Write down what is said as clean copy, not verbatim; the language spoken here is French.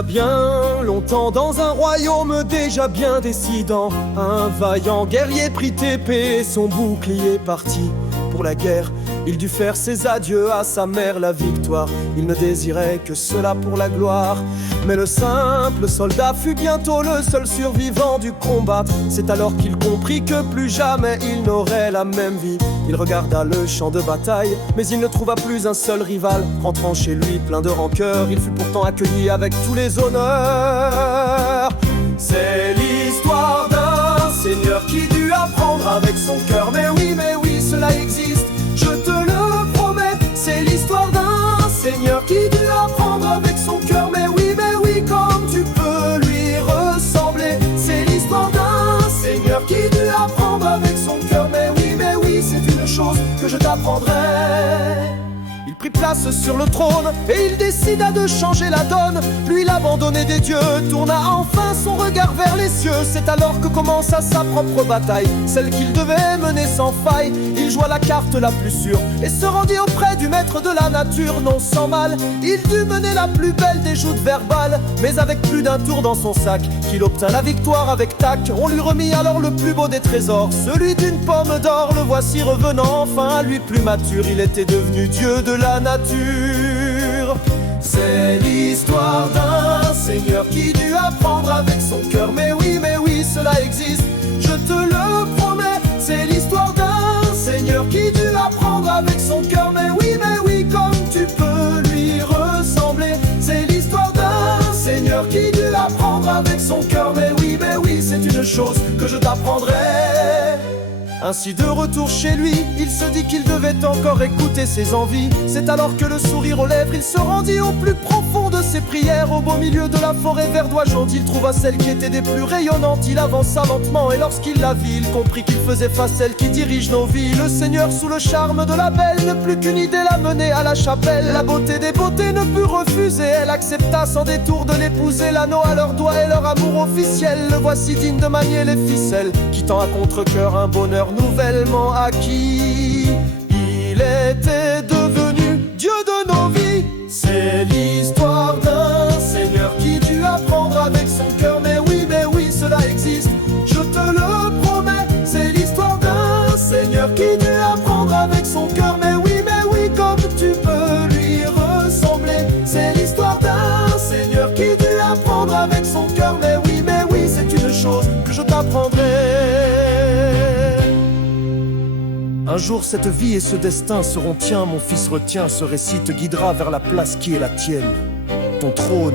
y a bien longtemps, dans un royaume déjà bien décidant, un vaillant guerrier prit épée et son bouclier parti pour la guerre. Il dut faire ses adieux à sa mère, la victoire. Il ne désirait que cela pour la gloire. Mais le simple soldat fut bientôt le seul survivant du combat. C'est alors qu'il comprit que plus jamais il n'aurait la même vie. Il regarda le champ de bataille, mais il ne trouva plus un seul rival. Rentrant chez lui plein de rancœur, il fut pourtant accueilli avec tous les honneurs. C'est l'histoire d'un seigneur qui dut apprendre avec son cœur. Mais oui, cela existe, je te le promets. C'est l'histoire d'un seigneur qui dut apprendre avec son cœur. Mais oui, comme tu peux lui ressembler. C'est l'histoire d'un seigneur qui dut apprendre avec son cœur. Mais oui, c'est une chose que je t'apprendrai. Il prit place sur le trône et il décida de changer la donne. Lui, l'abandonné des dieux, tourna enfin son regard vers les cieux. C'est alors que commença sa propre bataille, celle qu'il devait mener sans faille. Il joua la carte la plus sûre et se rendit auprès du maître de la nature, non sans mal. Il dut mener la plus belle des joutes verbales, mais avec plus d'un tour dans son sac, qu'il obtint la victoire avec tac. On lui remit alors le plus beau des trésors, celui d'une pomme d'or. Le voici revenant enfin à lui plus mature, il était devenu dieu de la nature. C'est l'histoire d'un seigneur qui dut apprendre avec son cœur. Mais oui, cela existe, je te le promets. C'est l'histoire d'un seigneur qui dut apprendre avec son cœur. Mais oui, comme tu peux lui ressembler. C'est l'histoire d'un seigneur qui dut apprendre avec son cœur. Mais oui, c'est une chose que je t'apprendrai. Ainsi de retour chez lui, il se dit qu'il devait encore écouter ses envies. C'est alors que le sourire aux lèvres, il se rendit au plus profond de ses prières. Au beau milieu de la forêt verdoyante, il trouva celle qui était des plus rayonnantes. Il avança lentement et lorsqu'il la vit, il comprit qu'il faisait face celle qui dirige nos vies. Le Seigneur sous le charme de la belle, ne plus qu'une idée la menait à la chapelle. La beauté des beautés ne put refuser, elle accepta sans détour de l'épouser. L'anneau à leurs doigts et leur amour officiel, le voici digne de manier les ficelles, quittant à contre-cœur un bonheur nouvellement acquis. Il était devenu Dieu de nos vies. C'est l'histoire d'un seigneur qui dut apprendre avec son cœur. Mais oui, cela existe, je te le promets. C'est l'histoire d'un seigneur qui dut apprendre avec son cœur. Mais oui, comme tu peux lui ressembler. C'est l'histoire d'un seigneur qui dut apprendre avec son cœur. Mais oui, c'est une chose que je t'apprendrai. Un jour cette vie et ce destin seront tiens, mon fils, retiens. Ce récit te guidera vers la place qui est la tienne, ton trône,